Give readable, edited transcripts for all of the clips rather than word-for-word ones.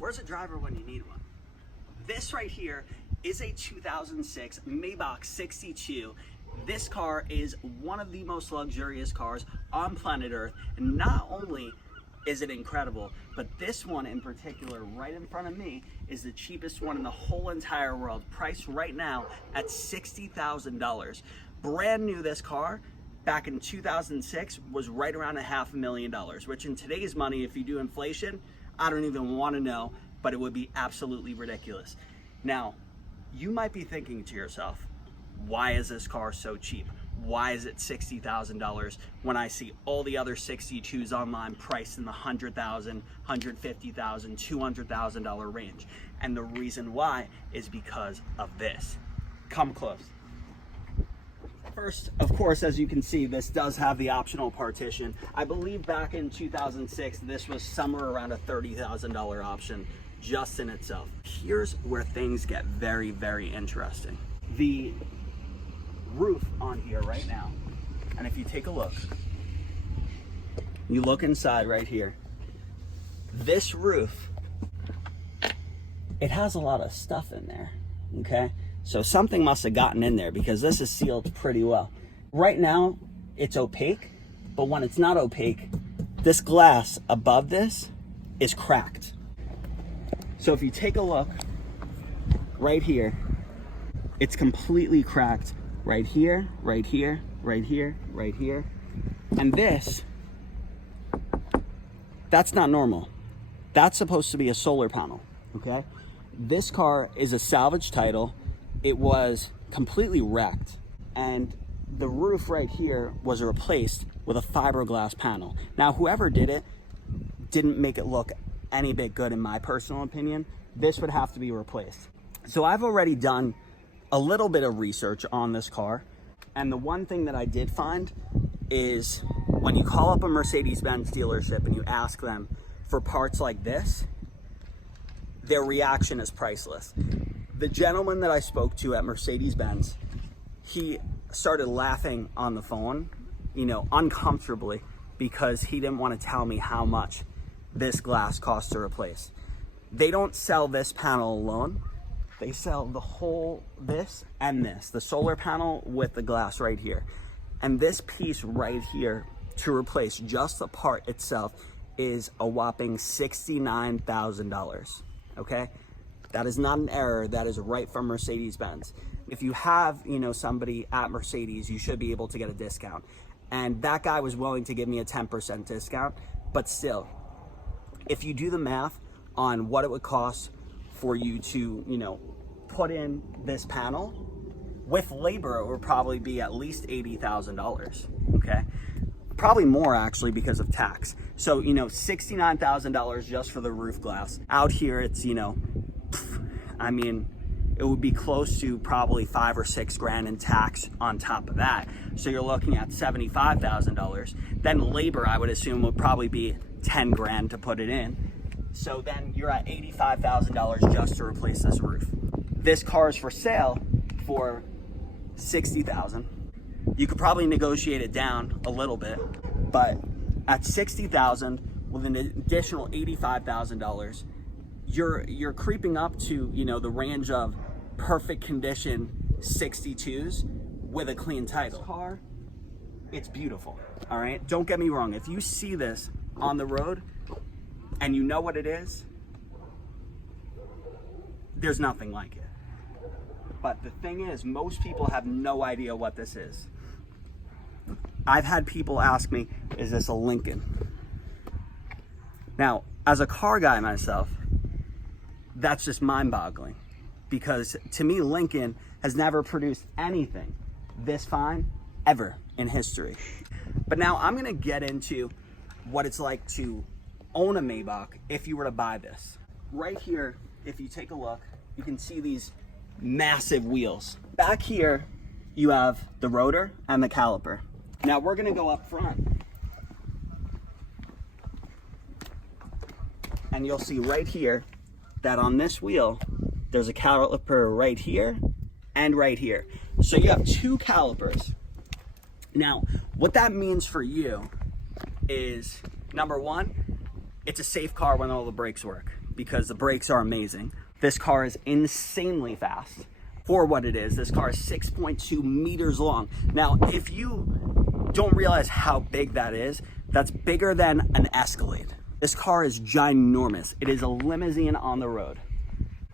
where's a driver when you need one? This right here is a 2006 Maybach 62. This car is one of the most luxurious cars on planet Earth. And not only is it incredible, but this one in particular right in front of me is the cheapest one in the whole entire world, priced right now at $60,000. Brand new, this car back in 2006 was right around $500,000, which in today's money, if you do inflation, I don't even want to know, but it would be absolutely ridiculous. Now, you might be thinking to yourself, why is this car so cheap? Why is it $60,000 when I see all the other 62s online priced in the $100,000, $150,000, $200,000 range? And the reason why is because of this. Come close. First, of course, as you can see, this does have the optional partition. I believe back in 2006, this was somewhere around a $30,000 option just in itself. Here's where things get very, very interesting. The roof on here right now, and if you take a look, you look inside right here, this roof, it has a lot of stuff in there, okay? So something must have gotten in there because this is sealed pretty well. Right now, it's opaque, but when it's not opaque, this glass above this is cracked. So if you take a look right here, it's completely cracked right here, right here, right here, right here. And this, that's not normal. That's supposed to be a solar panel, okay? This car is a salvage title. It was completely wrecked, and the roof right here was replaced with a fiberglass panel. Now, whoever did it didn't make it look any bit good, in my personal opinion. This would have to be replaced. So I've already done a little bit of research on this car, and the one thing that I did find is when you call up a Mercedes-Benz dealership and you ask them for parts like this, their reaction is priceless. The gentleman that I spoke to at Mercedes-Benz, he started laughing on the phone, uncomfortably, because he didn't want to tell me how much this glass costs to replace. They don't sell this panel alone. They sell the whole, this and this, the solar panel with the glass right here. And this piece right here to replace just the part itself is a whopping $69,000, okay? That is not an error. That is right from Mercedes-Benz. If you have, somebody at Mercedes, you should be able to get a discount. And that guy was willing to give me a 10% discount, but still, if you do the math on what it would cost for you to, put in this panel, with labor, it would probably be at least $80,000, okay? Probably more, actually, because of tax. So, $69,000 just for the roof glass. Out here, it's, I mean, it would be close to probably $5 or $6 grand in tax on top of that. So you're looking at $75,000. Then labor, I would assume, would probably be 10 grand to put it in. So then you're at $85,000 just to replace this roof. This car is for sale for $60,000. You could probably negotiate it down a little bit, but at $60,000 with an additional $85,000, you're creeping up to, the range of perfect condition 62s with a clean title. This car, it's beautiful, all right? Don't get me wrong. If you see this on the road and you know what it is, there's nothing like it. But the thing is, most people have no idea what this is. I've had people ask me, is this a Lincoln? Now, as a car guy myself, that's just mind-boggling, because to me, Lincoln has never produced anything this fine ever in history. But now I'm gonna get into what it's like to own a Maybach if you were to buy this. Right here, if you take a look, you can see these massive wheels. Back here, you have the rotor and the caliper. Now we're gonna go up front, and you'll see right here that on this wheel, there's a caliper right here and right here. So you have two calipers. Now, what that means for you is, number one, it's a safe car when all the brakes work, because the brakes are amazing. This car is insanely fast. For what it is, this car is 6.2 meters long. Now, if you don't realize how big that is, that's bigger than an Escalade. This car is ginormous. It is a limousine on the road.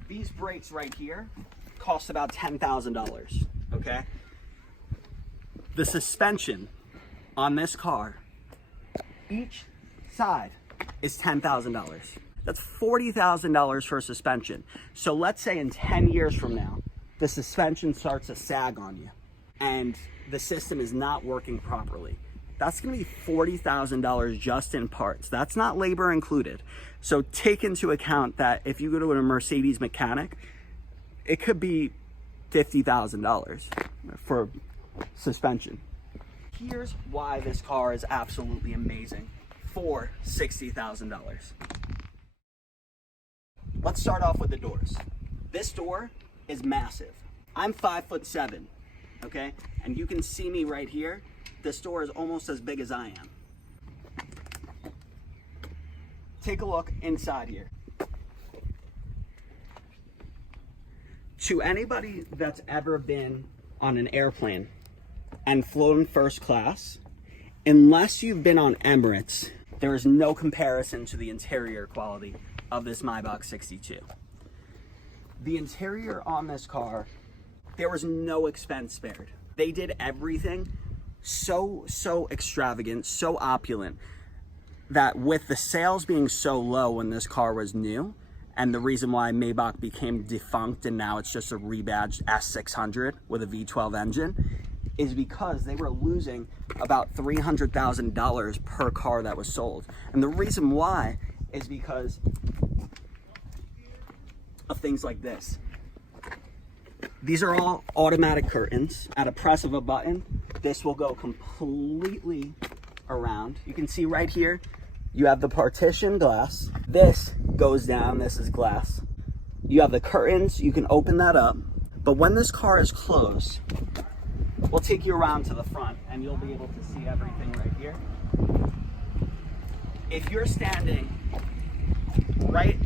These brakes right here cost about $10,000, okay? The suspension on this car, each side is $10,000. That's $40,000 for suspension. So let's say in 10 years from now, the suspension starts to sag on you and the system is not working properly. That's gonna be $40,000 just in parts. That's not labor included. So take into account that if you go to a Mercedes mechanic, it could be $50,000 for suspension. Here's why this car is absolutely amazing for $60,000. Let's start off with the doors. This door is massive. I'm 5'7", okay? And you can see me right here. This door is almost as big as I am. Take a look inside here. To anybody that's ever been on an airplane and flown first class, unless you've been on Emirates, there is no comparison to the interior quality of this Maybach 62. The interior on this car, there was no expense spared. They did everything so extravagant, so opulent, that with the sales being so low when this car was new, and the reason why Maybach became defunct and now it's just a rebadged S600 with a V12 engine, is because they were losing about $300,000 per car that was sold. And the reason why is because of things like this. These are all automatic curtains. At a press of a button, this will go completely around. You can see right here, you have the partition glass. This goes down, this is glass. You have the curtains, you can open that up. But when this car is closed, we'll take you around to the front and you'll be able to see everything right here. If you're standing right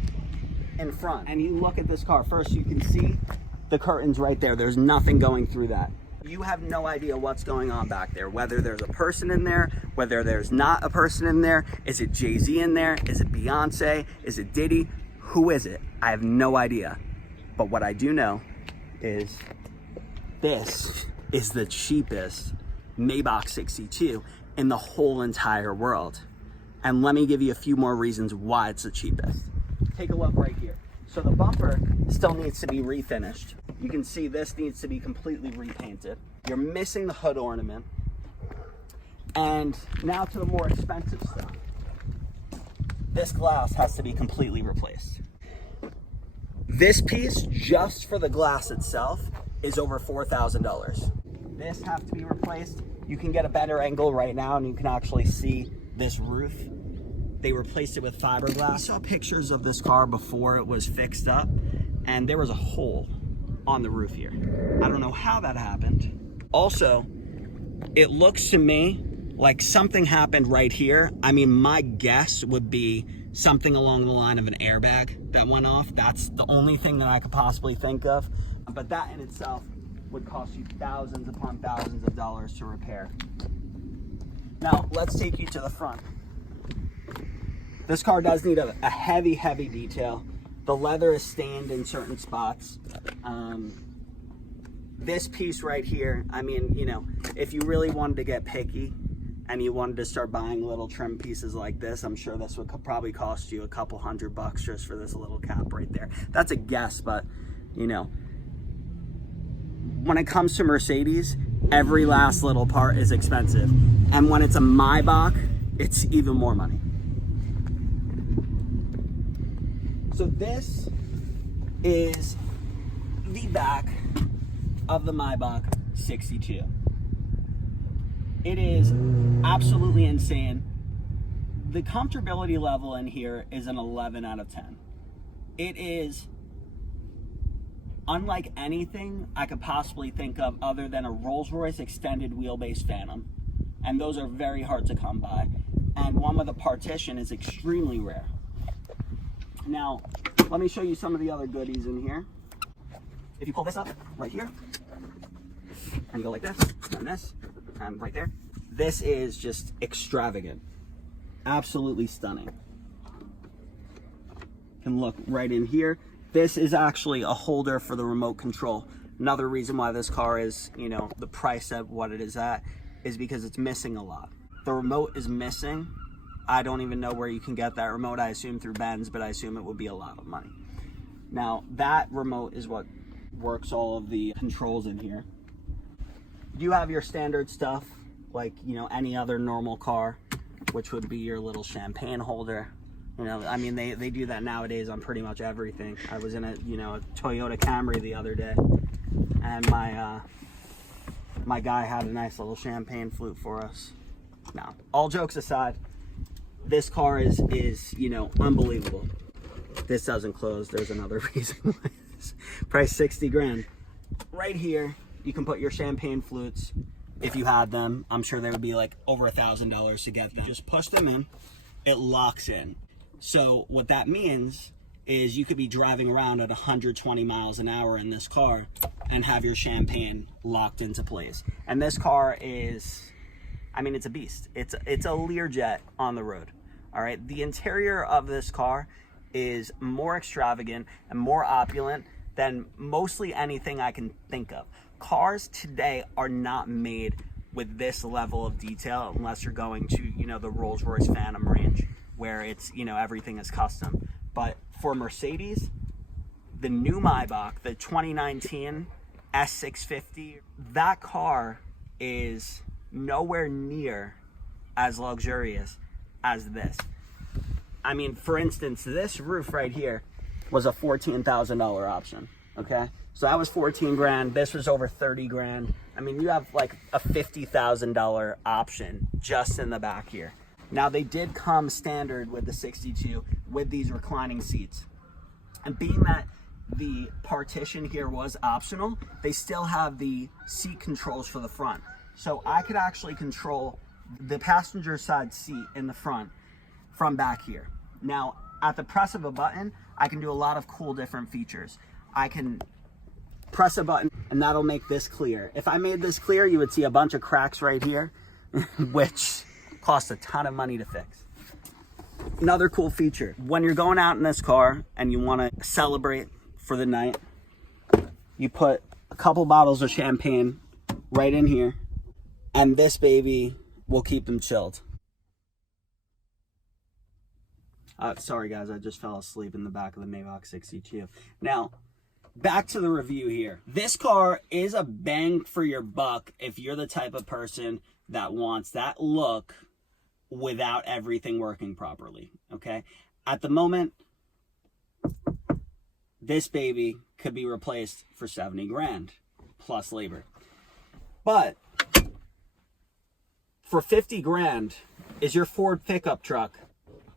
in front and you look at this car, first you can see the curtains right there. There's nothing going through that. You have no idea what's going on back there, whether there's a person in there, whether there's not a person in there. Is it Jay-Z in there? Is it Beyonce? Is it Diddy? Who is it? I have no idea. But what I do know is this is the cheapest Maybach 62 in the whole entire world. And let me give you a few more reasons why it's the cheapest. Take a look right here. So the bumper still needs to be refinished. You can see this needs to be completely repainted. You're missing the hood ornament. And now to the more expensive stuff. This glass has to be completely replaced. This piece, just for the glass itself, is over $4,000. This has to be replaced. You can get a better angle right now and you can actually see this roof. They replaced it with fiberglass. I saw pictures of this car before it was fixed up and there was a hole on the roof here. I don't know how that happened. Also, it looks to me like something happened right here. I mean, my guess would be something along the line of an airbag that went off. That's the only thing that I could possibly think of. But that in itself would cost you thousands upon thousands of dollars to repair. Now, let's take you to the front. This car does need a heavy detail. The leather is stained in certain spots. This piece right here, I mean, you know, if you really wanted to get picky and you wanted to start buying little trim pieces like this, I'm sure this would probably cost you a couple $100 just for this little cap right there. That's a guess, but you know, when it comes to Mercedes, every last little part is expensive. And when it's a Maybach, it's even more money. So this is the back of the Maybach 62. It is absolutely insane. The comfortability level in here is an 11 out of 10. It is unlike anything I could possibly think of other than a Rolls-Royce extended wheelbase Phantom. And those are very hard to come by. And one with a partition is extremely rare. Now, let me show you some of the other goodies in here. If you pull this up right here, and you go like this, and this, and right there, this is just extravagant. Absolutely stunning. You can look right in here. This is actually a holder for the remote control. Another reason why this car is, you know, the price at what it is at is because it's missing a lot. The remote is missing. I don't even know where you can get that remote. I assume through Benz, but I assume it would be a lot of money. Now, that remote is what works all of the controls in here. You have your standard stuff, like, you know, any other normal car, which would be your little champagne holder. You know, I mean, they do that nowadays on pretty much everything. I was in a Toyota Camry the other day, and my guy had a nice little champagne flute for us. Now, all jokes aside, this car is you know, unbelievable. This doesn't close. There's another reason why it's priced 60 grand. Right here, you can put your champagne flutes if you had them. I'm sure they would be like over $1,000 to get them. Just push them in, it locks in. So what that means is you could be driving around at 120 miles an hour in this car and have your champagne locked into place. And this car is, I mean, it's a beast. It's a Learjet on the road. All right. The interior of this car is more extravagant and more opulent than mostly anything I can think of. Cars today are not made with this level of detail unless you're going to, you know, the Rolls-Royce Phantom range, where it's, you know, everything is custom. But for Mercedes, the new Maybach, the 2019 S650, that car is nowhere near as luxurious as this. I mean, for instance, this roof right here was a $14,000 option, okay? So that was 14 grand. This was over 30 grand. I mean, you have like a $50,000 option just in the back here. Now, they did come standard with the 62 with these reclining seats. And being that the partition here was optional, they still have the seat controls for the front. So I could actually control the passenger side seat in the front from back here. Now, at the press of a button, I can do a lot of cool different features. I can press a button and that'll make this clear. If I made this clear, you would see a bunch of cracks right here, which costs a ton of money to fix. Another cool feature, when you're going out in this car and you want to celebrate for the night, you put a couple bottles of champagne right in here, and this baby will keep them chilled. Sorry guys, I just fell asleep in the back of the Maybach 62. Now, back to the review here. This car is a bang for your buck if you're the type of person that wants that look without everything working properly, okay? At the moment, this baby could be replaced for 70 grand plus labor. But for 50 grand, is your Ford pickup truck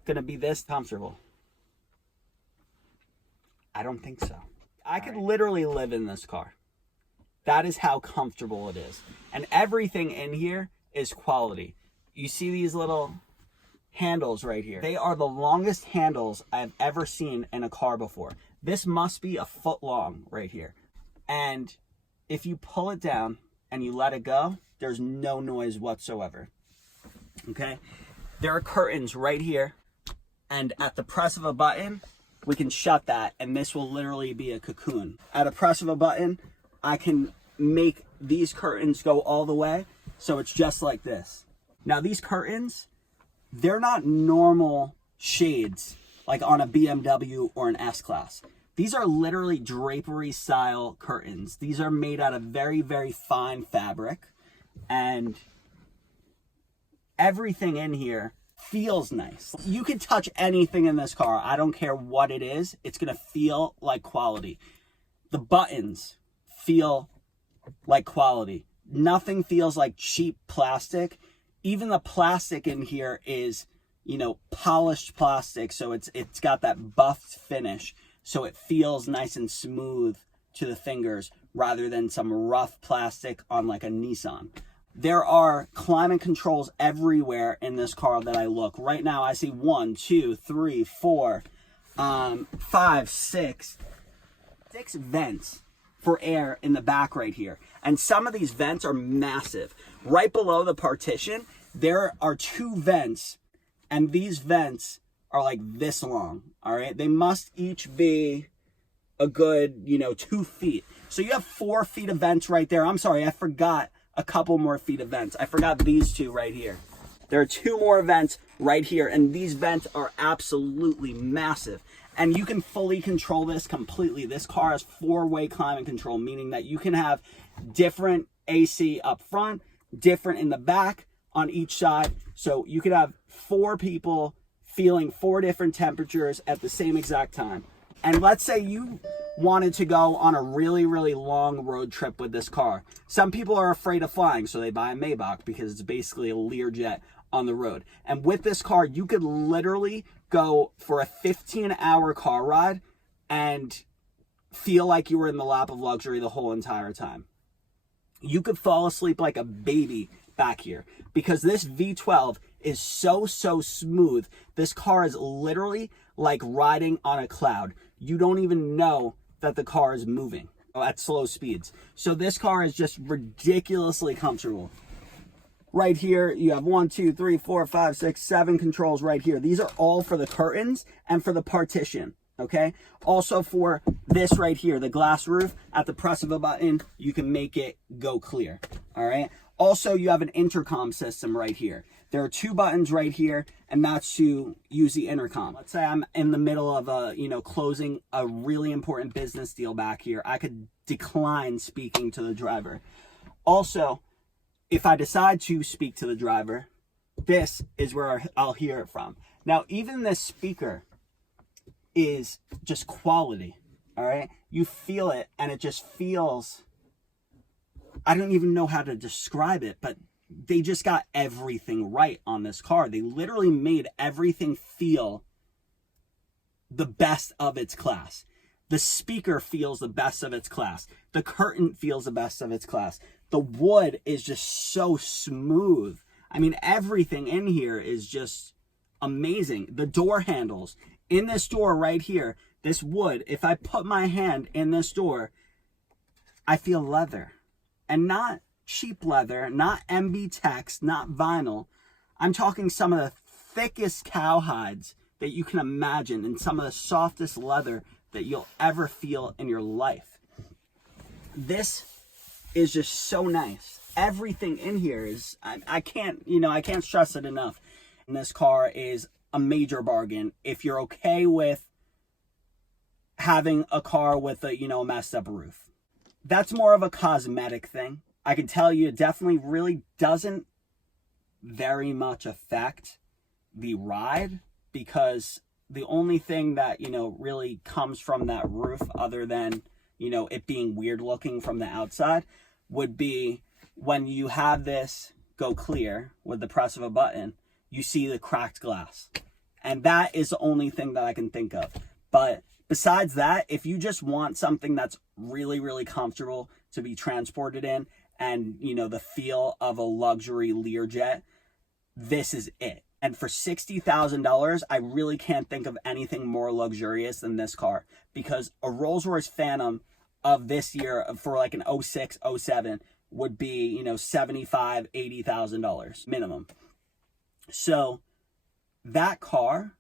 gonna be this comfortable? I don't think so. I could literally live in this car. That is how comfortable it is. And everything in here is quality. You see these little handles right here? They are the longest handles I've ever seen in a car before. This must be a foot long right here. And if you pull it down and you let it go, there's no noise whatsoever. Okay? There are curtains right here. And at the press of a button, we can shut that, and this will literally be a cocoon. At a press of a button, I can make these curtains go all the way, so it's just like this. Now, these curtains, they're not normal shades like on a BMW or an S-Class. These are literally drapery-style curtains. These are made out of very, very fine fabric, and everything in here feels nice. You can touch anything in this car. I don't care what it is. It's going to feel like quality. The buttons feel like quality. Nothing feels like cheap plastic. Even the plastic in here is, you know, polished plastic. So it's got that buffed finish. So it feels nice and smooth to the fingers rather than some rough plastic on like a Nissan. There are climate controls everywhere in this car that I look. Right now I see 1, 2, 3, 4. 5, 6 vents for air in the back right here. And some of these vents are massive. Right below the partition, there are 2 vents, and these vents are like this long, all right? They must each be a good, 2 feet. So you have 4 feet of vents right there. I'm sorry, I forgot a couple more feet of vents. I forgot these 2 right here. There are 2 more vents right here, and these vents are absolutely massive. And you can fully control this completely. This car has 4-way climate control, meaning that you can have different AC up front, different in the back on each side. So you could have 4 people feeling 4 different temperatures at the same exact time. And let's say you wanted to go on a really, really long road trip with this car. Some people are afraid of flying, so they buy a Maybach because it's basically a Learjet on the road. And with this car, you could literally go for a 15-hour car ride and feel like you were in the lap of luxury the whole entire time. You could fall asleep like a baby back here because this V12 is so smooth. This car is literally like riding on a cloud. You don't even know that the car is moving at slow speeds. So this car is just ridiculously comfortable. Right here, you have 1, 2, 3, 4, 5, 6, 7 controls right here. These are all for the curtains and for the partition, okay? Also for this right here, the glass roof, at the press of a button, you can make it go clear, all right? Also, you have an intercom system right here. There are 2 buttons right here, and that's to use the intercom. Let's say I'm in the middle of closing a really important business deal back here. I could decline speaking to the driver. Also, if I decide to speak to the driver, this is where I'll hear it from. Now, even this speaker is just quality, all right? You feel it, and it just feels, I don't even know how to describe it, but they just got everything right on this car. They literally made everything feel the best of its class. The speaker feels the best of its class. The curtain feels the best of its class. The wood is just so smooth. I mean, everything in here is just amazing. The door handles. In this door right here, this wood, if I put my hand in this door, I feel leather. And not cheap leather, not MB Tex, not vinyl. I'm talking some of the thickest cowhides that you can imagine and some of the softest leather that you'll ever feel in your life. This is just so nice. Everything in here is, I can't stress it enough. And this car is a major bargain if you're okay with having a car with a messed up roof. That's more of a cosmetic thing. I can tell you it definitely really doesn't very much affect the ride, because the only thing that, really comes from that roof, other than, it being weird looking from the outside, would be when you have this go clear with the press of a button, you see the cracked glass. And that is the only thing that I can think of. But besides that, if you just want something that's really, really comfortable to be transported in, and, the feel of a luxury Learjet, this is it. And for $60,000, I really can't think of anything more luxurious than this car, because a Rolls-Royce Phantom of this year for like an 06, 07 would be, $75,000, $80,000 minimum. So that car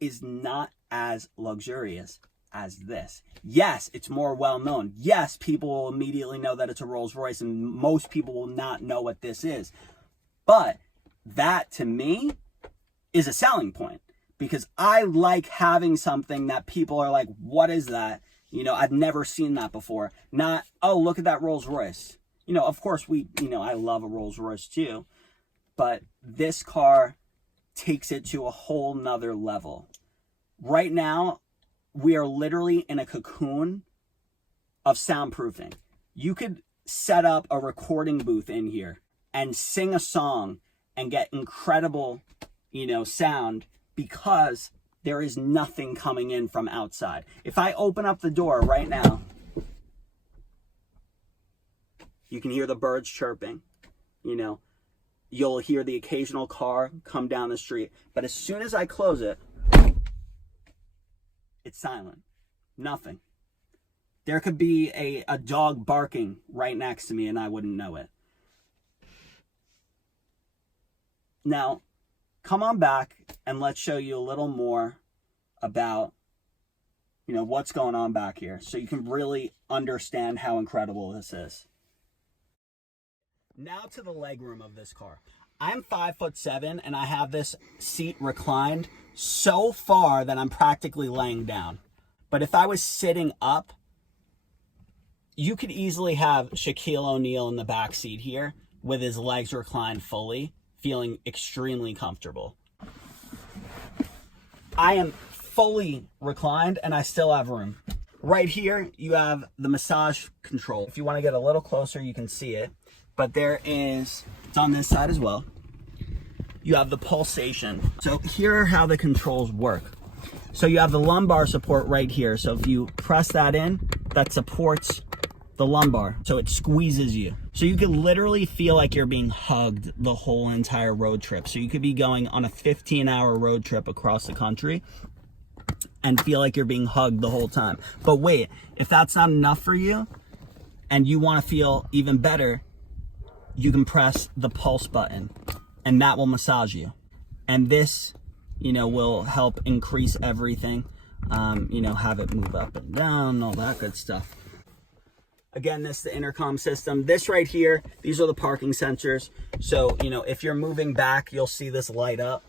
is not as luxurious as this. Yes, it's more well known. Yes, people will immediately know that it's a Rolls Royce, and most people will not know what this is. But that, to me, is a selling point, because I like having something that people are like, what is that? I've never seen that before. Not, oh, look at that Rolls Royce. Of course I love a Rolls Royce too, but this car takes it to a whole nother level. Right now, we are literally in a cocoon of soundproofing. You could set up a recording booth in here and sing a song and get incredible, sound, because there is nothing coming in from outside. If I open up the door right now, you can hear the birds chirping, you'll hear the occasional car come down the street. But as soon as I close it, It's silent. Nothing. There could be a dog barking right next to me and I wouldn't know it. Now, come on back and let's show you a little more about, you know, what's going on back here so you can really understand how incredible this is. Now to the legroom of this car. I'm 5'7" and I have this seat reclined so far that I'm practically laying down. But if I was sitting up, you could easily have Shaquille O'Neal in the back seat here with his legs reclined fully, feeling extremely comfortable. I am fully reclined and I still have room. Right here, you have the massage control. If you want to get a little closer, you can see it. But it's on this side as well. You have the pulsation. So here are how the controls work. So you have the lumbar support right here. So if you press that in, that supports the lumbar. So it squeezes you. So you could literally feel like you're being hugged the whole entire road trip. So you could be going on a 15-hour road trip across the country and feel like you're being hugged the whole time. But wait, if that's not enough for you and you want to feel even better, you can press the pulse button and that will massage you. And this, you know, will help increase everything, you know, have it move up and down, all that good stuff. Again, this is the intercom system. This right here, these are the parking sensors. So, you know, if you're moving back, you'll see this light up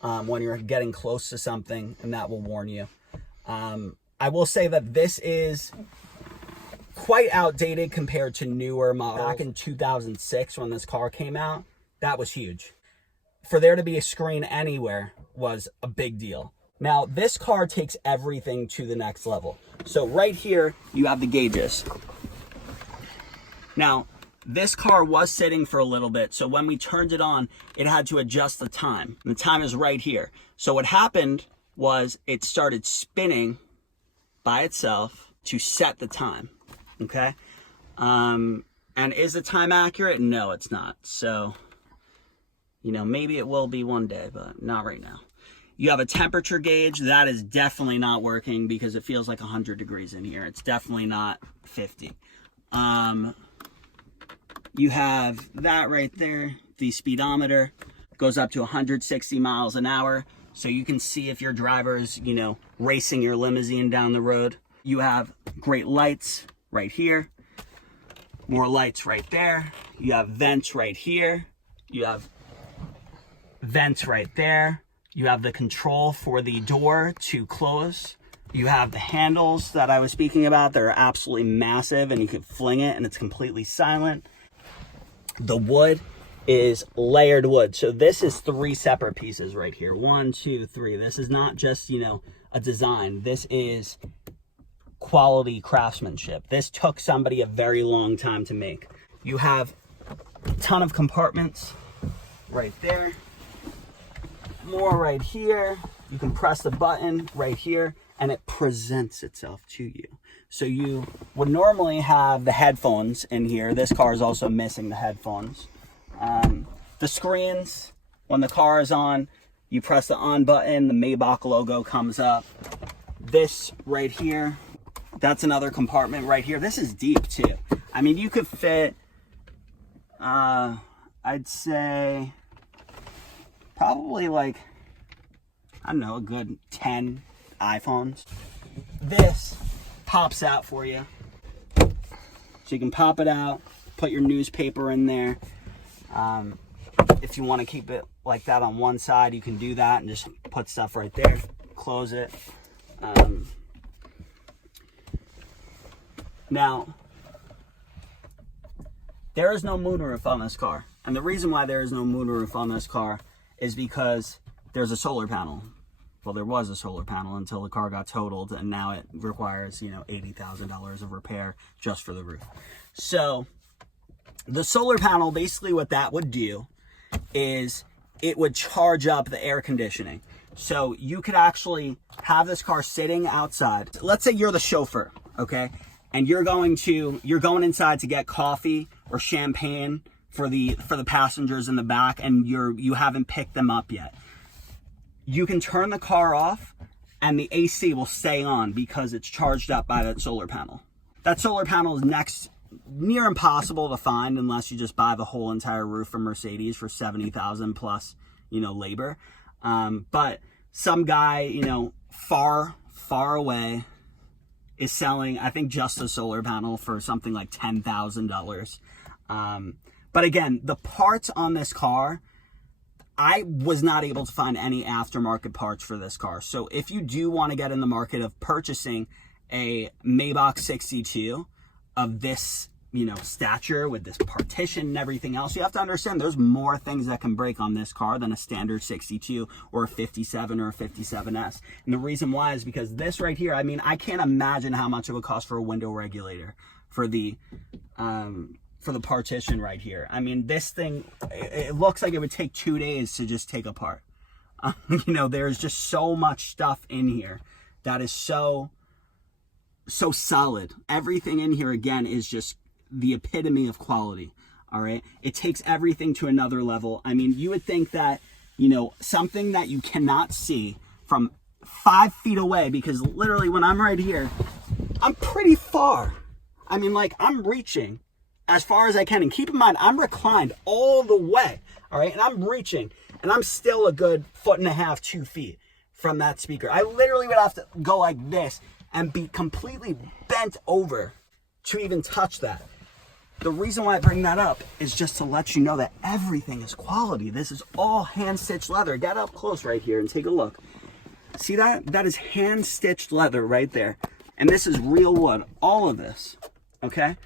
when you're getting close to something, and that will warn you. I will say that this is quite outdated compared to newer models. Back in 2006 when this car came out, that was huge. For there to be a screen anywhere was a big deal. Now, this car takes everything to the next level. So right here, you have the gauges. Now, this car was sitting for a little bit, so when we turned it on, it had to adjust the time. The time is right here. So what happened was it started spinning by itself to set the time, okay? And is the time accurate? No, it's not. So, you know, maybe it will be one day, but not right now. You have a temperature gauge. That is definitely not working because it feels like 100 degrees in here. It's definitely not 50. You have that right there. The speedometer goes up to 160 miles an hour. So you can see if your driver is, you know, racing your limousine down the road. You have great lights right here. More lights right there. You have vents right here. You have vents right there. You have the control for the door to close. You have the handles that I was speaking about. They're absolutely massive and you can fling it and it's completely silent. The wood is layered wood. So this is 3 separate pieces right here. 1, 2, 3. This is not just, you know, a design. This is quality craftsmanship. This took somebody a very long time to make. You have a ton of compartments right there. More right here. You can press the button right here and it presents itself to you. So you would normally have the headphones in here. This car is also missing the headphones. The screens, when the car is on, you press the on button, the Maybach logo comes up. This right here, that's another compartment right here. This is deep too. I mean, you could fit, I'd say, probably like, I don't know, a good 10 iPhones. This pops out for you. So you can pop it out, put your newspaper in there. If you want to keep it like that on one side, you can do that and just put stuff right there, close it. Now, there is no moonroof on this car. And the reason why there is no moonroof on this car is because there's a solar panel. Well, there was a solar panel until the car got totaled, and now it requires, you know, $80,000 of repair just for the roof. So the solar panel, basically what that would do is it would charge up the air conditioning. So you could actually have this car sitting outside. Let's say you're the chauffeur, okay? And you're going inside to get coffee or champagne for the passengers in the back, and you haven't picked them up yet. You can turn the car off and the AC will stay on because it's charged up by that solar panel. That solar panel is near impossible to find unless you just buy the whole entire roof from Mercedes for $70,000 plus, labor. But some guy, far away is selling, I think, just a solar panel for something like $10,000. But again, the parts on this car, I was not able to find any aftermarket parts for this car. So if you do want to get in the market of purchasing a Maybach 62 of this, stature with this partition and everything else, you have to understand there's more things that can break on this car than a standard 62 or a 57 or a 57S. And the reason why is because this right here, I can't imagine how much it would cost for a window regulator for the partition right here. This thing, it looks like it would take 2 days to just take apart. There's just so much stuff in here that is so solid. Everything in here, again, is just the epitome of quality. All right. It takes everything to another level. You would think that, something that you cannot see from 5 feet away, because literally when I'm right here, I'm pretty far. I'm reaching as far as I can. And keep in mind, I'm reclined all the way. All right. And I'm reaching, and I'm still a good 1.5 to 2 feet from that speaker. I literally would have to go like this and be completely bent over to even touch that. The reason why I bring that up is just to let you know that everything is quality. This is all hand-stitched leather. Get up close right here and take a look. See that? That is hand-stitched leather right there. And this is real wood. All of this, okay?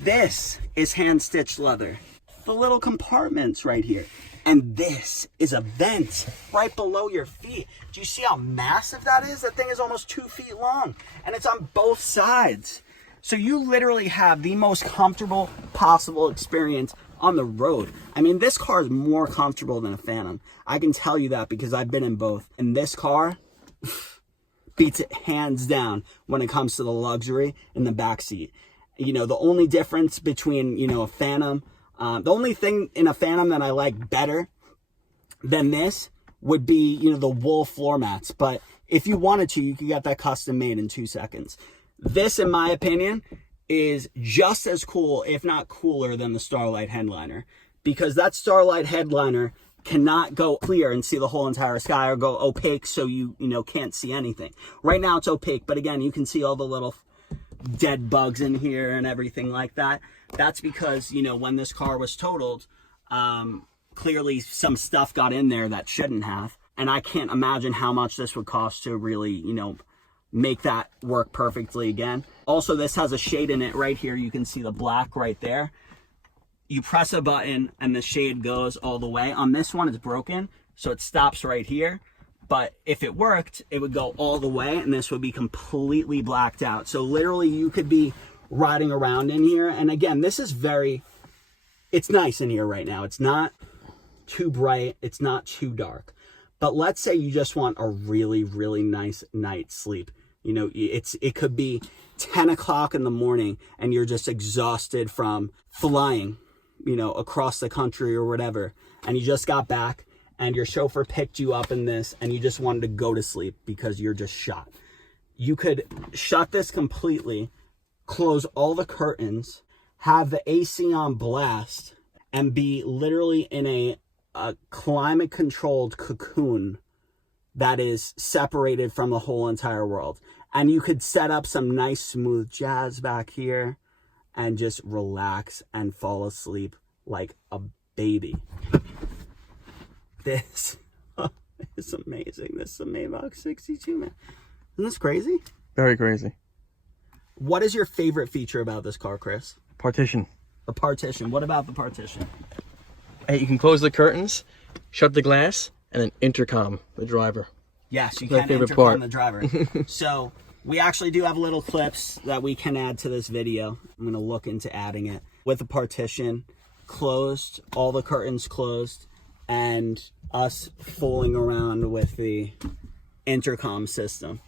This is hand-stitched leather. The little compartments right here. And this is a vent right below your feet. Do you see how massive that is? That thing is almost 2 feet long. And it's on both sides. So you literally have the most comfortable possible experience on the road. This car is more comfortable than a Phantom. I can tell you that because I've been in both. And this car beats it hands down when it comes to the luxury in the back seat. The only difference between, a Phantom, the only thing in a Phantom that I like better than this would be, the wool floor mats. But if you wanted to, you could get that custom made in 2 seconds. This, in my opinion, is just as cool, if not cooler, than the Starlight headliner. Because that Starlight headliner cannot go clear and see the whole entire sky, or go opaque so you can't see anything. Right now it's opaque, but again, you can see all the little dead bugs in here and everything like that. That's because, when this car was totaled, clearly some stuff got in there that shouldn't have. And I can't imagine how much this would cost to really, make that work perfectly again. Also, this has a shade in it right here. You can see the black right there. You press a button and the shade goes all the way. On this one, it's broken, so it stops right here. But if it worked, it would go all the way, and this would be completely blacked out. So literally, you could be riding around in here. And again, this is it's nice in here right now. It's not too bright. It's not too dark. But let's say you just want a really, really nice night's sleep. It could be 10 o'clock in the morning and you're just exhausted from flying, across the country or whatever. And you just got back and your chauffeur picked you up in this and you just wanted to go to sleep because you're just shot. You could shut this completely, close all the curtains, have the AC on blast, and be literally in a climate controlled cocoon that is separated from the whole entire world. And you could set up some nice smooth jazz back here and just relax and fall asleep like a baby. This is amazing. This is a Maybach 62, man. Isn't this crazy? Very crazy. What is your favorite feature about this car, Chris? Partition. The partition. What about the partition? Hey, you can close the curtains, shut the glass, and then intercom the driver. Yes, you can intercom the driver. So we actually do have little clips that we can add to this video. I'm going to look into adding it. With the partition closed, all the curtains closed, and us fooling around with the intercom system.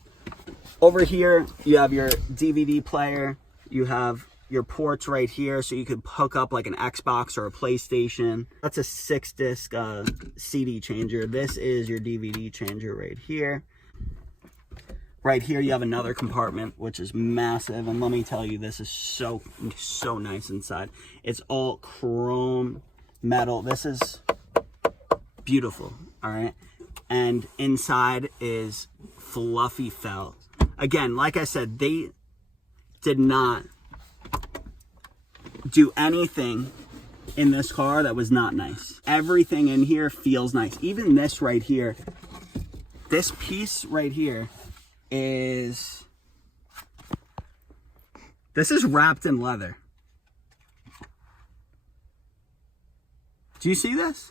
Over here, you have your DVD player. You have your ports right here, so you could hook up like an Xbox or a PlayStation. That's a 6-disc CD changer. This is your DVD changer right here. Right here you have another compartment, which is massive, and let me tell you, this is so nice inside. It's all chrome metal. This is beautiful, all right? And inside is fluffy felt. Again, like I said, they did not do anything in this car that was not nice. Everything in here feels nice. Even this right here, this piece right here is, this is wrapped in leather. Do you see this?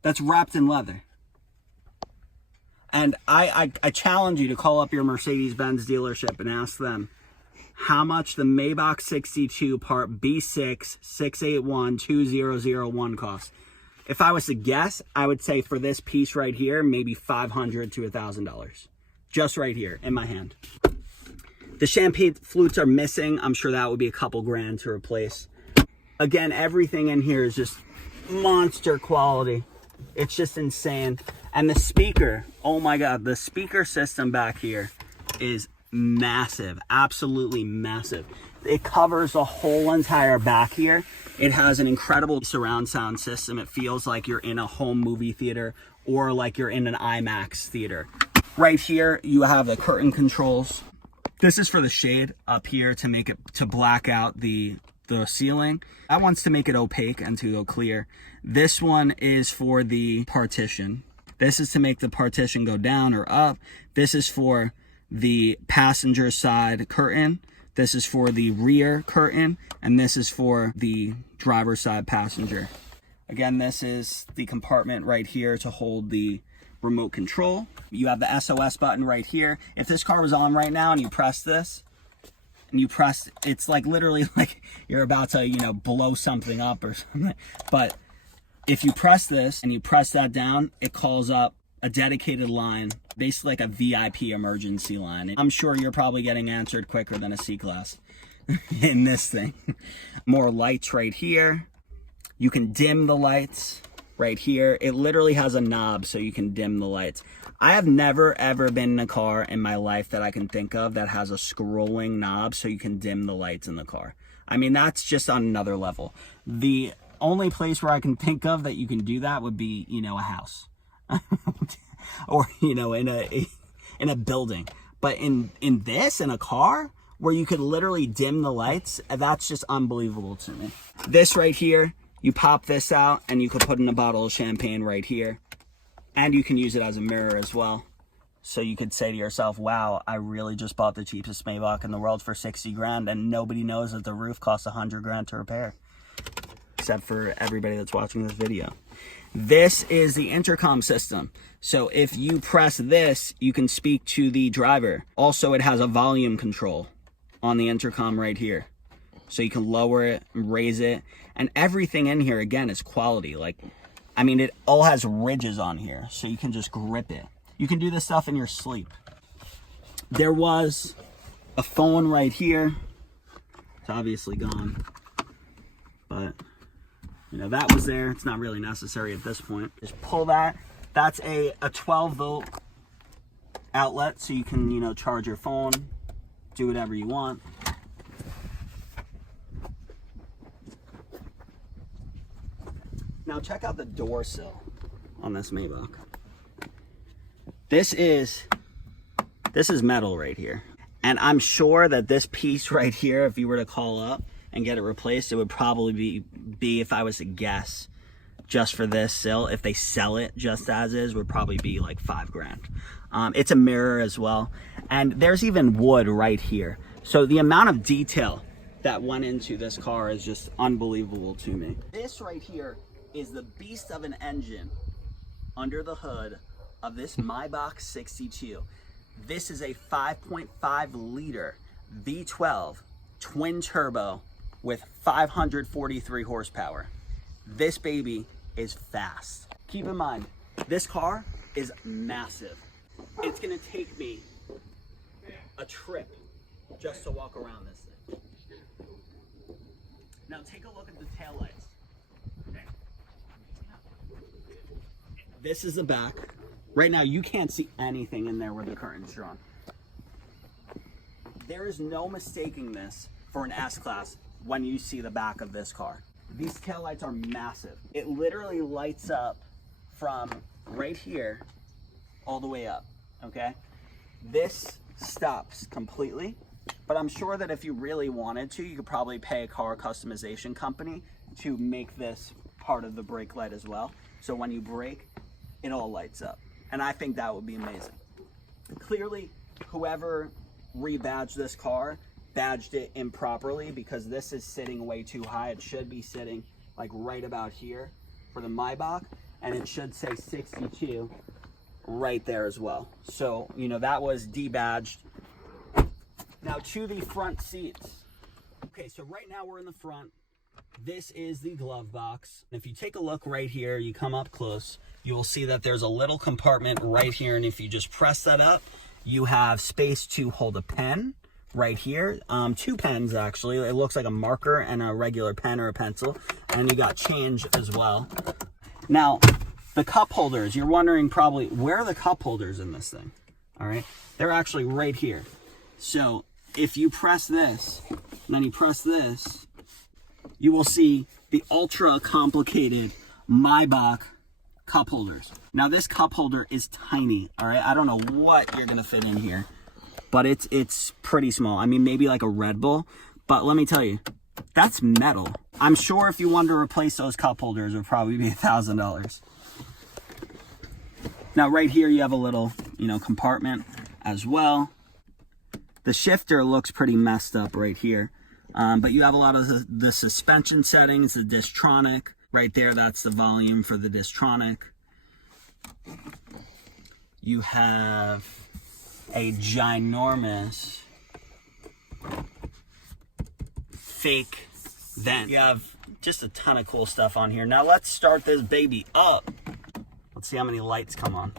That's wrapped in leather. And I challenge you to call up your Mercedes-Benz dealership and ask them how much the Maybach 62 part B6 681-2001 costs. If I was to guess, I would say for this piece right here, maybe $500 to $1,000. Just right here in my hand. The champagne flutes are missing. I'm sure that would be a couple grand to replace. Again, everything in here is just monster quality. It's just insane. And the speaker, oh my God, the speaker system back here is massive, absolutely massive. It covers the whole entire back here. It has an incredible surround sound system. It feels like you're in a home movie theater or like you're in an IMAX theater. Right here, you have the curtain controls. This is for the shade up here to make it, to black out the ceiling. That one's to make it opaque and to go clear. This one is for the partition. This is to make the partition go down or up. This is for the passenger side curtain. This is for the rear curtain, and this is for the driver's side passenger. Again, this is the compartment right here to hold the remote control. You have the SOS button right here. If this car was on right now and you press this, and you press, it's like literally like you're about to, you know, blow something up or something. But if you press this and you press that down, it calls up a dedicated line, basically like a VIP emergency line. I'm sure you're probably getting answered quicker than a C-Class in this thing. More lights right here. You can dim the lights right here. It literally has a knob so you can dim the lights. I have never ever been in a car in my life that I can think of that has a scrolling knob so you can dim the lights in the car. I mean, that's just on another level. The only place where I can think of that you can do that would be, you know, a house. Or, you know, in a building. But in a car where you could literally dim the lights, that's just unbelievable to me. This right here, you pop this out and you could put in a bottle of champagne right here. And you can use it as a mirror as well. So you could say to yourself, wow, I really just bought the cheapest Maybach in the world for 60 grand and nobody knows that the roof costs 100 grand to repair. Except for everybody that's watching this video. This is the intercom system. So if you press this, you can speak to the driver. Also, it has a volume control on the intercom right here. So you can lower it, raise it, and everything in here, again, is quality. Like, I mean, it all has ridges on here, so you can just grip it. You can do this stuff in your sleep. There was a phone right here. It's obviously gone, but you know, that was there. It's not really necessary at this point. Just pull that. That's a 12 volt outlet, so you can, you know, charge your phone, do whatever you want. Now check out the door sill on this Maybach. This is metal right here. And I'm sure that this piece right here, if you were to call up and get it replaced, it would probably be if I was to guess, just for this sill, if they sell it just as is, would probably be like 5 grand. It's a mirror as well. And there's even wood right here. So the amount of detail that went into this car is just unbelievable to me. This right here is the beast of an engine under the hood of this Maybach 62. This is a 5.5 liter V12 twin turbo with 543 horsepower. This baby is fast. Keep in mind, this car is massive. It's gonna take me a trip just to walk around this thing. Now take a look at the taillights. This is the back. Right now, you can't see anything in there with the curtains drawn. There is no mistaking this for an S-Class when you see the back of this car. These taillights are massive. It literally lights up from right here all the way up, okay? This stops completely, but I'm sure that if you really wanted to, you could probably pay a car customization company to make this part of the brake light as well. So when you brake, it all lights up. And I think that would be amazing. Clearly, whoever rebadged this car badged it improperly because this is sitting way too high. It should be sitting like right about here for the Maybach, and it should say 62 right there as well. So, you know, that was debadged. Now to the front seats. Okay, so right now we're in the front. This is the glove box. If you take a look right here, you come up close, you will see that there's a little compartment right here, and if you just press that up, you have space to hold a pen right here. 2 pens actually. It looks like a marker and a regular pen or a pencil, and you got change as well. Now, the cup holders, you're wondering probably, where are the cup holders in this thing? All right, they're actually right here. So if you press this, and then you press this, you will see the ultra complicated Maybach cup holders. Now this cup holder is tiny, all right? I don't know what you're gonna fit in here, but it's pretty small. I mean, maybe like a Red Bull, but let me tell you, that's metal. I'm sure if you wanted to replace those cup holders, it would probably be $1,000. Now right here, you have a little, you know, compartment as well. The shifter looks pretty messed up right here. But you have a lot of the suspension settings, the Distronic. Right there, that's the volume for the Distronic. You have a ginormous fake vent. You have just a ton of cool stuff on here. Now let's start this baby up. Let's see how many lights come on.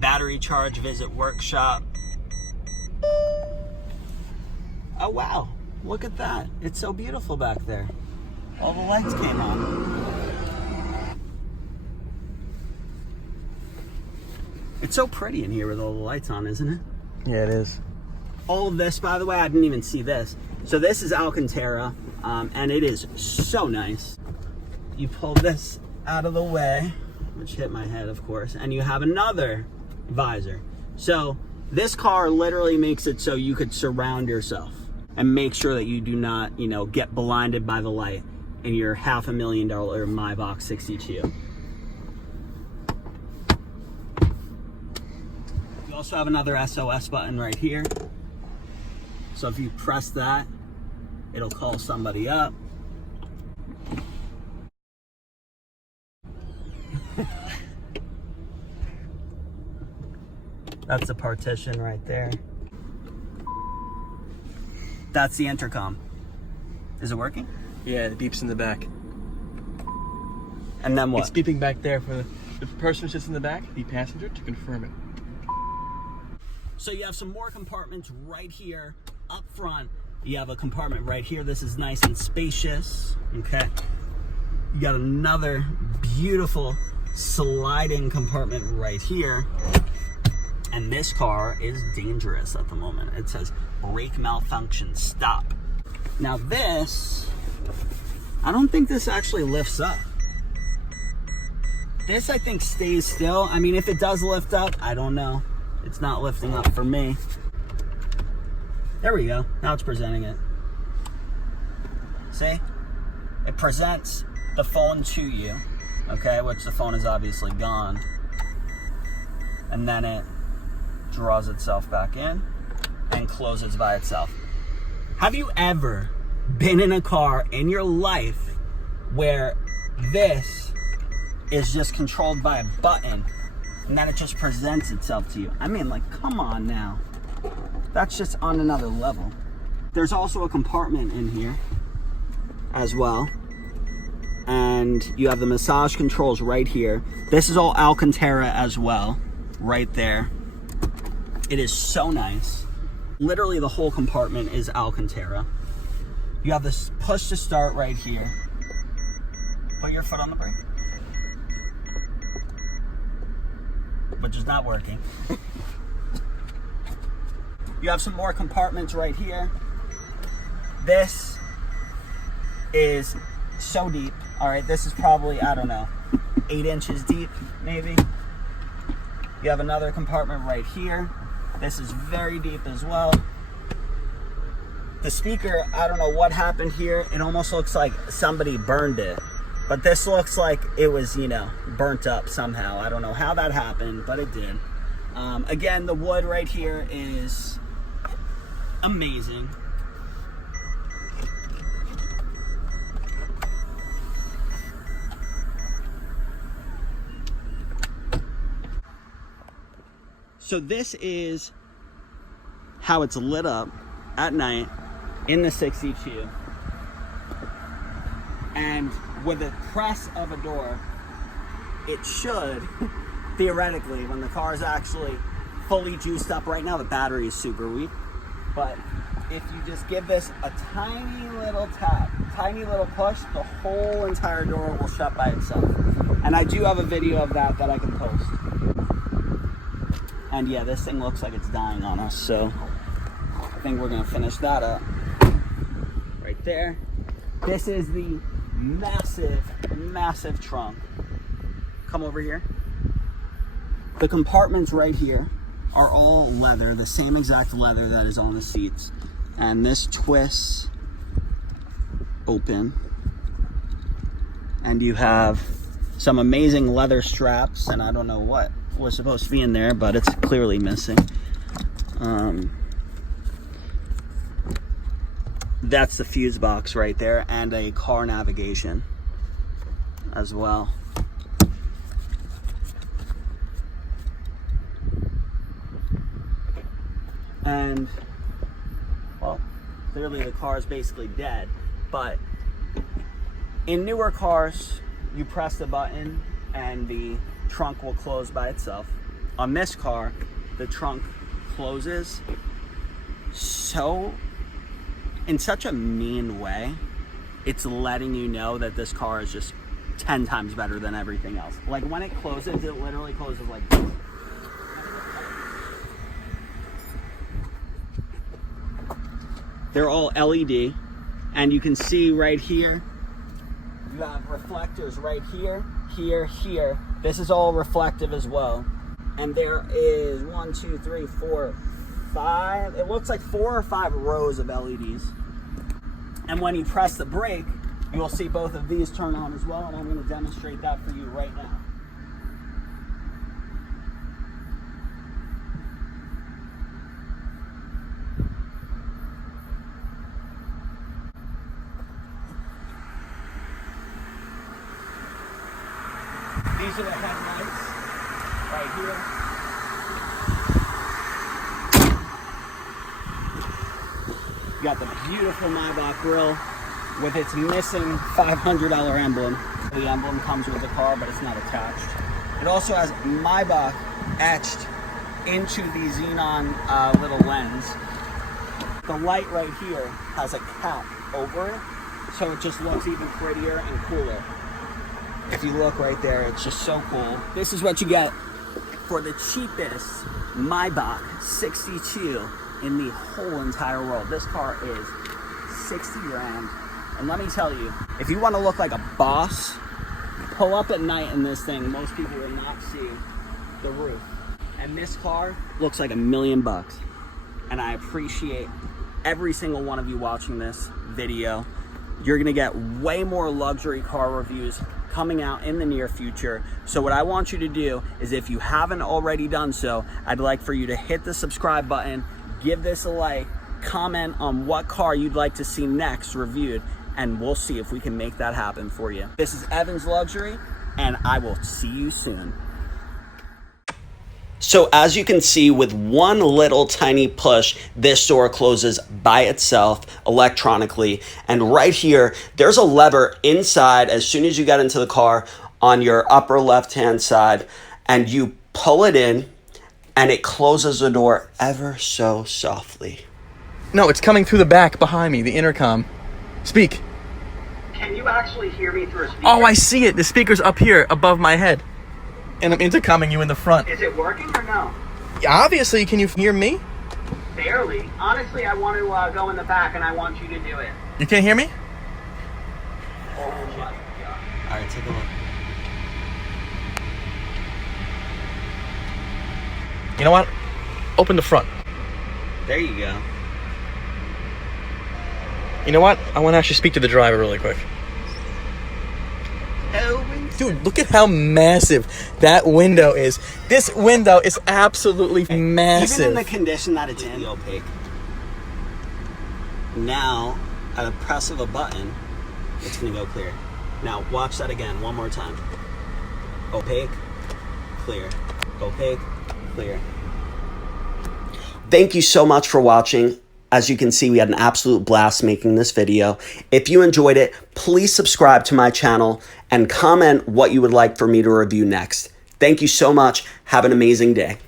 Battery charge, visit workshop. Oh wow, look at that. It's so beautiful back there. All the lights came on. It's so pretty in here with all the lights on, isn't it? Yeah, it is. All of this, by the way, I didn't even see this. So this is Alcantara, and it is so nice. You pull this out of the way, which hit my head, of course, and you have another visor. So this car literally makes it so you could surround yourself and make sure that you do not, you know, get blinded by the light in your $500,000 Maybach 62. You also have another SOS button right here. So if you press that, it'll call somebody up. That's a partition right there. That's the intercom. Is it working? Yeah, it beeps in the back. And then what? It's beeping back there for the person who sits in the back, the passenger, to confirm it. So you have some more compartments right here up front. You have a compartment right here. This is nice and spacious, okay? You got another beautiful sliding compartment right here. And this car is dangerous at the moment. It says brake malfunction, stop. Now this, I don't think this actually lifts up. This I think stays still. I mean, if it does lift up, I don't know. It's not lifting up for me. There we go, now it's presenting it. See? It presents the phone to you, okay, which the phone is obviously gone. And then it draws itself back in and closes by itself. Have you ever been in a car in your life where this is just controlled by a button and then it just presents itself to you? I mean, like, come on now. That's just on another level. There's also a compartment in here as well. And you have the massage controls right here. This is all Alcantara as well, right there. It is so nice. Literally the whole compartment is Alcantara. You have this push to start right here. Put your foot on the brake. Which is not working. You have some more compartments right here. This is so deep. All right, this is probably, I don't know, 8 inches deep, maybe. You have another compartment right here. This is very deep as well. The speaker, I don't know what happened here. It almost looks like somebody burned it. But this looks like it was, you know, burnt up somehow. I don't know how that happened, but it did. Again, the wood right here is amazing. So this is how it's lit up at night in the 62. And with a press of a door, it should, theoretically, when the car is actually fully juiced up right now, the battery is super weak, but if you just give this a tiny little tap, tiny little push, the whole entire door will shut by itself. And I do have a video of that I can post. And yeah, this thing looks like it's dying on us, so I think we're gonna finish that up right there. This is the massive, massive trunk. Come over here. The compartments right here are all leather, the same exact leather that is on the seats. And this twists open. And you have some amazing leather straps, and I don't know what was supposed to be in there, but it's clearly missing. That's the fuse box right there, and a car navigation as well. And, well, clearly the car is basically dead, but in newer cars, you press the button and the trunk will close by itself. On this car, the trunk closes in such a mean way. It's letting you know that this car is just 10 times better than everything else. Like when it closes, it literally closes like this. They're all LED, and you can see right here, you have reflectors right here, here, here. This is all reflective as well. And there is 1, 2, 3, 4, 5, it looks like 4 or 5 rows of LEDs. And when you press the brake, you will see both of these turn on as well, and I'm going to demonstrate that for you right now. These are the headlights right here. You got the beautiful Maybach grille with its missing $500 emblem. The emblem comes with the car, but it's not attached. It also has Maybach etched into the xenon little lens. The light right here has a cap over it, so it just looks even prettier and cooler. If you look right there, it's just so cool. This is what you get for the cheapest Maybach 62 in the whole entire world. This car is 60 grand. And let me tell you, if you want to look like a boss, pull up at night in this thing. Most people will not see the roof. And this car looks like $1 million. And I appreciate every single one of you watching this video. You're gonna get way more luxury car reviews coming out in the near future. So what I want you to do is, if you haven't already done so, I'd like for you to hit the subscribe button, give this a like, comment on what car you'd like to see next reviewed, and we'll see if we can make that happen for you. This is Evans Luxury, and I will see you soon. So as you can see, with one little tiny push, this door closes by itself electronically. And right here, there's a lever inside as soon as you get into the car on your upper left-hand side, and you pull it in and it closes the door ever so softly. No, it's coming through the back behind me, the intercom. Speak. Can you actually hear me through a speaker? Oh, I see it. The speaker's up here above my head. And I'm intercomming you in the front. Is it working or no? Obviously, can you hear me? Barely. Honestly, I want to go in the back and I want you to do it. You can't hear me? Oh my God. All right, take a look. You know what? Open the front. There you go. You know what? I want to actually speak to the driver really quick. Dude, look at how massive that window is. This window is absolutely massive. Even in the condition that it's in. Completely opaque. Now, at a press of a button, it's gonna go clear. Now, watch that again, one more time. Opaque, clear. Opaque, clear. Thank you so much for watching. As you can see, we had an absolute blast making this video. If you enjoyed it, please subscribe to my channel and comment what you would like for me to review next. Thank you so much. Have an amazing day.